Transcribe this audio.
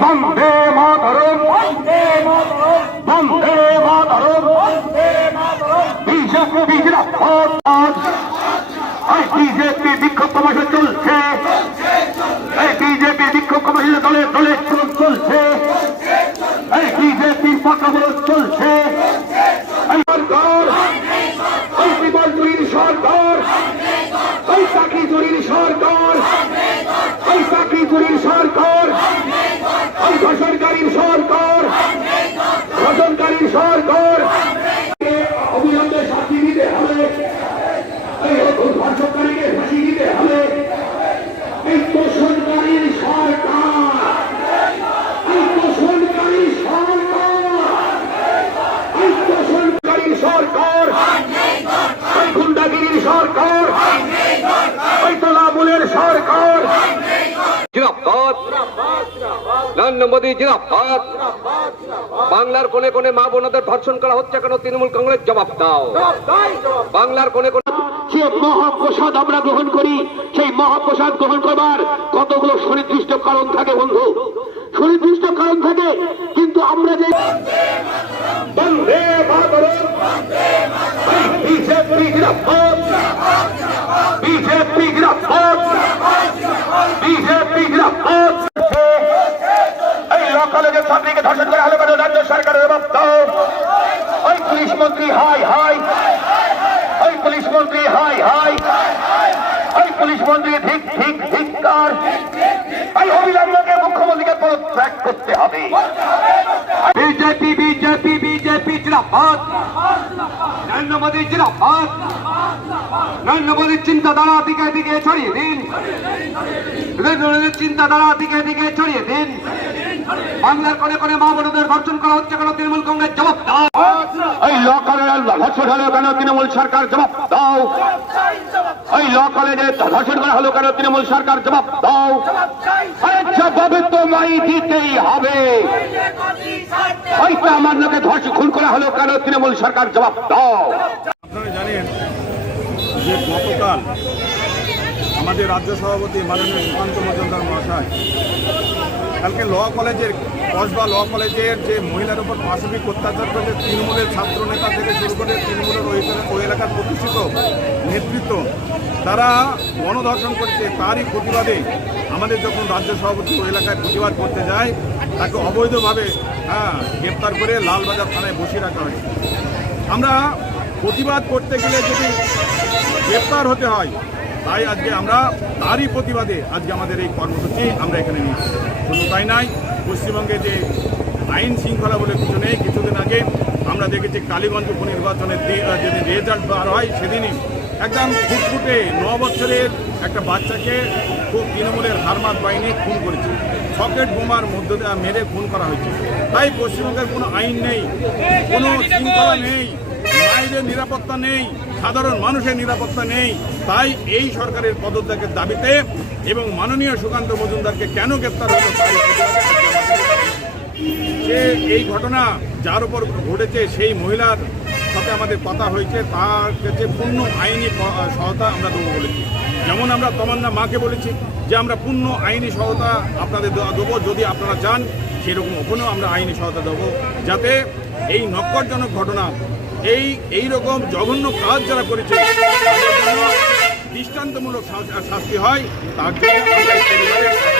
বন্দে মাতরম। বন্দে মাতরম। BJP জিরাফত এই BJP বিক্ষোভ কমাসে চলছে। এই বিজেপি বিক্ষোভ কমাসে দলে দলে চলছে। এই বিজেপির পাকাবরত চলছে। এই সরকার। এই বিমল জুরির সরকার। এই চাকরি জুরির সরকার। এই চাকরি জুরির সরকার এই ধর্ষণকারীর সরকার ধর্ষণকারীর সরকার অবিলম্বে শাস্তি দিতে হবে এই ধর্ষণকারীকে ফাঁসি দিতে হবে এই তোষণকারীর সরকার এই তোষণকারীর সরকার এই তোষণকারীর সরকার এই গুন্ডাগিরির সরকার এই তোলামুলের সরকার জিরাফত নরেন্দ্র মোদী জিরাফত বাংলার কোনে কোনে মা বোনদের ধর্ষণ করা হচ্ছে কেন তৃণমূল কংগ্রেস? জবাব দাও। বাংলার কোনে কোনে যে মহাপ্রসাদ আমরা গ্রহণ করি সেই মহাপ্রসাদ গ্রহণ করবার কতগুলো সুনির্দিষ্ট কারণ থাকে বন্ধু? সুনির্দিষ্ট কারণ থাকে কিন্তু আমরা যে বন্দে বিজেপি বিজেপি এই করা রাজ্য সরকারের দাও ওই পুলিশ মন্ত্রী, হাই হাই। ওই পুলিশ মন্ত্রী, হাই হাই। ওই পুলিশ মন্ত্রী ঠিক ঠিক ধিক্কার। এই অবিলম্বকে মুখ্যমন্ত্রীকে পদত্যাগ করতে হবে। BJP BJP BJP Narendra Modi জিরাফত Narendra মোদীর চিন্তাধারা দিকে দিকে ছড়িয়ে দিন। নরেন্দ্র মোদীর চিন্তাধারা দিকে দিকে ছড়িয়ে দিন। বাংলার কোনে কোনে মা বোনদের ধর্ষণ করা হচ্ছে কেন তৃণমূল কংগ্রেস? জবাব দাও। এই ল কলেজের ধর্ষণ হলো কেন তৃণমূল সরকার? জবাব দাও। এই ল কলেজে ধর্ষণ করা হলো কেন তৃণমূল সরকার? জবাব দাও। আরে জবাবে তোমায় দিতেই হবে। ওই তো আমার লোকে ধর্ষণ খুন করা হলো কেন তৃণমূল সরকার? জবাব দাও। আপনারা জানেন যে গতকাল আমাদের রাজ্য সভাপতি মাননীয় সুকান্ত মজুমদার মহাশয় কালকে ল কলেজের কসবা ল কলেজের যে মহিলার উপর পাশবিক অত্যাচার করেছে তৃণমূলের ছাত্র নেতা থেকে শুরু করে তৃণমূলের ওই এলাকার প্রতিষ্ঠিত নেতৃত্ব, তারা গণধর্ষণ করেছে। তারই প্রতিবাদে আমাদের যখন রাজ্য সভাপতি ওই এলাকায় প্রতিবাদ করতে যায়, তাকে অবৈধভাবে হ্যাঁ গ্রেপ্তার করে লালবাজার থানায় বসিয়ে রাখা হয় আমরা প্রতিবাদ করতে গেলে যদি গ্রেপ্তার হতে হয়, তাই আজকে আমরা তারই প্রতিবাদে আজকে আমাদের এই কর্মসূচি আমরা এখানে নিচ্ছি শুধু তাই নাই পশ্চিমবঙ্গে যে আইন শৃঙ্খলা বলে কিছু নেই, কিছুদিন আগে আমরা দেখেছি কালীগঞ্জ উপনির্বাচনের যেদিন রেজাল্ট বার হয়, সেদিনই একদম ফুটফুটে ন বছরের একটা বাচ্চাকে খুব তৃণমূলের হারমাত বাহিনী খুন করেছে। সকেট বোমার মধ্য দিয়ে মেরে খুন করা হয়েছে। তাই পশ্চিমবঙ্গের কোনো আইন নেই, কোনো শৃঙ্খলা নেই। মায়েদের নিরাপত্তা নেই, সাধারণ মানুষের নিরাপত্তা নেই। তাই এই সরকারের পদত্যাগের দাবিতে এবং মাননীয় সুকান্ত মজুমদারকে কেন গ্রেপ্তার যে এই ঘটনা যার উপর ঘটেছে সেই মহিলার সাথে আমাদের কথা হয়েছে, তার কাছে পূর্ণ আইনি সহায়তা আমরা দেবো বলেছি। যেমন আমরা তমান্না মাকে বলেছি যে আমরা পূর্ণ আইনি সহায়তা আপনাদের দেবো, যদি আপনারা চান, সেরকম ওখানেও আমরা আইনি সহায়তা দেবো, যাতে এই নক্করজনক ঘটনা এই এই রকম জঘন্য কাজ যারা করেছে দৃষ্টান্তমূলক শাস্তি হয়। তার জন্য